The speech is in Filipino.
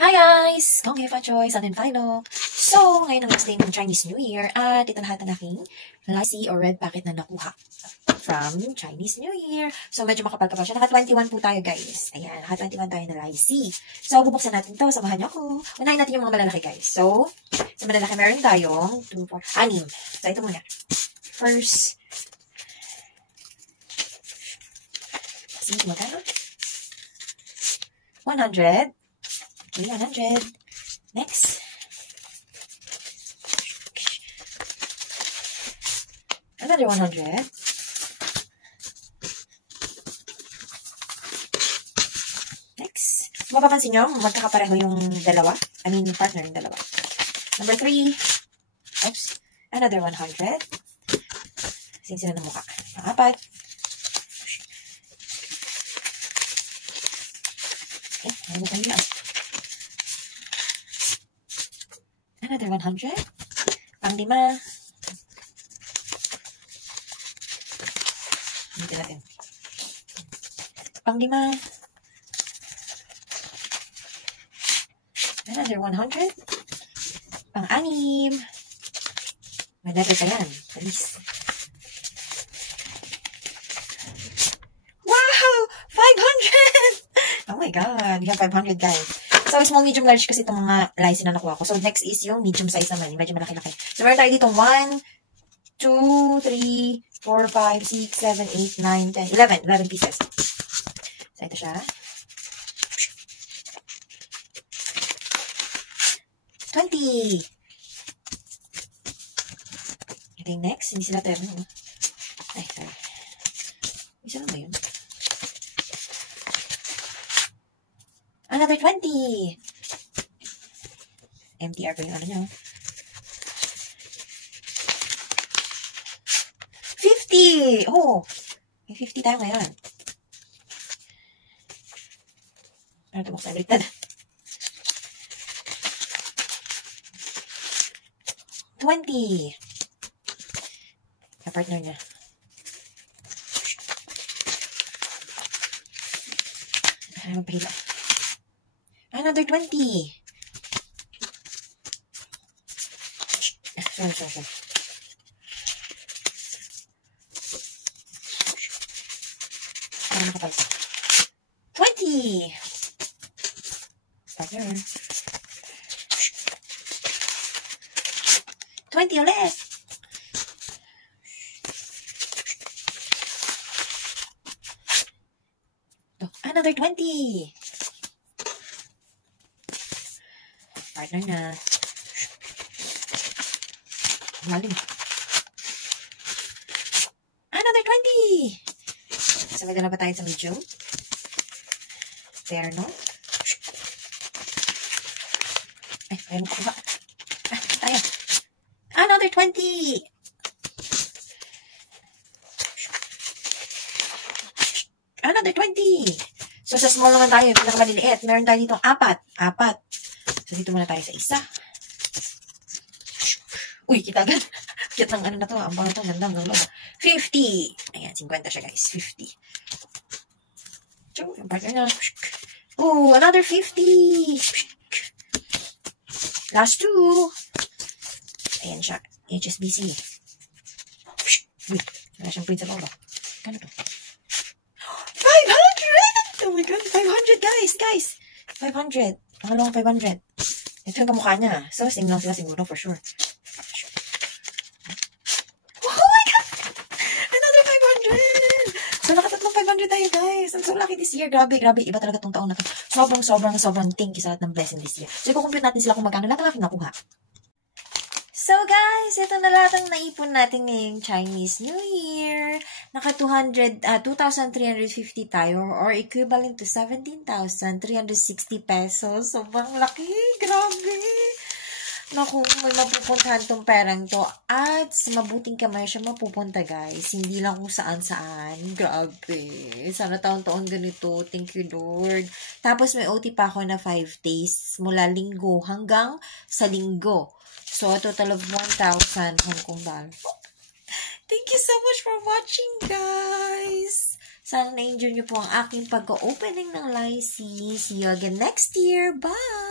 Hi guys! Kong Hefa Choy, Sun and Philo. So, ngayon ang last day ng Chinese New Year at ito lahat ng aking lassi or red packet na nakuha from Chinese New Year. So, medyo makapal-kapal siya. Naka-21 po tayo guys. Ayan, naka-21 tayo na lassi. So, bubuksan natin to. Samahan niyo ako. Unahin natin yung mga malalaki guys. So, sa malalaki meron tayong 2, 4, 6. So, ito muna. First, see, magkano? 100. Okay, 100. Next. Another 100. Next. Mapapansin nyo, magkakapareho yung dalawa. I mean, yung partner yung dalawa. Number 3. Oops. Another 100. Sin sila ng mukha. Pang-apat. Okay, ano tayo yan? Another 100. Pang-5. Dito natin. Pang-5. Another 100. Pang-6. May letter pa yan. Please. Wow! 500! Oh my God. We have 500 guys. So, small, medium, large kasi itong mga lassi na nakuha ko. So, next is yung medium size naman. Yung medyo malaki-laki. So, meron tayo dito 1, 2, 3, 4, 5, 6, 7, 8, 9, 10, 11 pieces. So, ito siya. 20. Ito yung next. Hindi sila terno. Ay, sorry. Isa lang ba yun? Another 20. MTR ko yung ano nyo. 50. Oh, may 50 tayo ngayon. Ano ito buksan? Baliktad. 20. Kapartner niya. Ano pila? Another 20. Sorry. Para makapalsa. 20. Partner. 20 ulit. Another 20. Partner na. Maling. Another 20. Sabay na ba tayo sa medium? There, no? Ay, ayun ko ba? Tayo. Another 20. Another 20. So, sa small naman tayo, yung pinakamaliliit. Meron tayo ditong 4. So, dito muna tayo sa isa. Uy, kita agad. Cute ng ano na to. Ang bang ito. Ganda hanggang lola. 50. Ayan, 50 siya guys. 50. So, yung partner na. Oh, another 50. Last 2. Ayan siya. HSBC. Uy, wala siyang print sa baba. Kano to? 500! Oh my God, 500 guys. 500. Ang lang 500. Ito yung kamukha niya. So, same lang sila siguro for sure. Oh my God! Another 500! So, nakatatlong 500 tayo, guys. I'm so lucky this year. Grabe. Iba talaga tong taon na to. Sobrang thank you sa lahat ng blessing this year. So, i-compute natin sila kung magkano lahat ng aking nakuha. So guys, ito na lahat ang naipon natin ngayong Chinese New Year. Naka 2,350 tayo or equivalent to 17,360 pesos. Sobrang laki. Grabe. Naku, may mapupuntahan tong perang to. At sa mabuting kamay siya mapupunta guys. Hindi lang kung saan-saan. Grabe. Sana taon-taon ganito. Thank you Lord. Tapos may OT pa ako na 5 days. Mula linggo hanggang sa linggo. So, a total of 1,000 Hong Kong dollars. Thank you so much for watching, guys! Sana na-enjoy niyo po ang aking pag-opening ng lassi. See you again next year. Bye!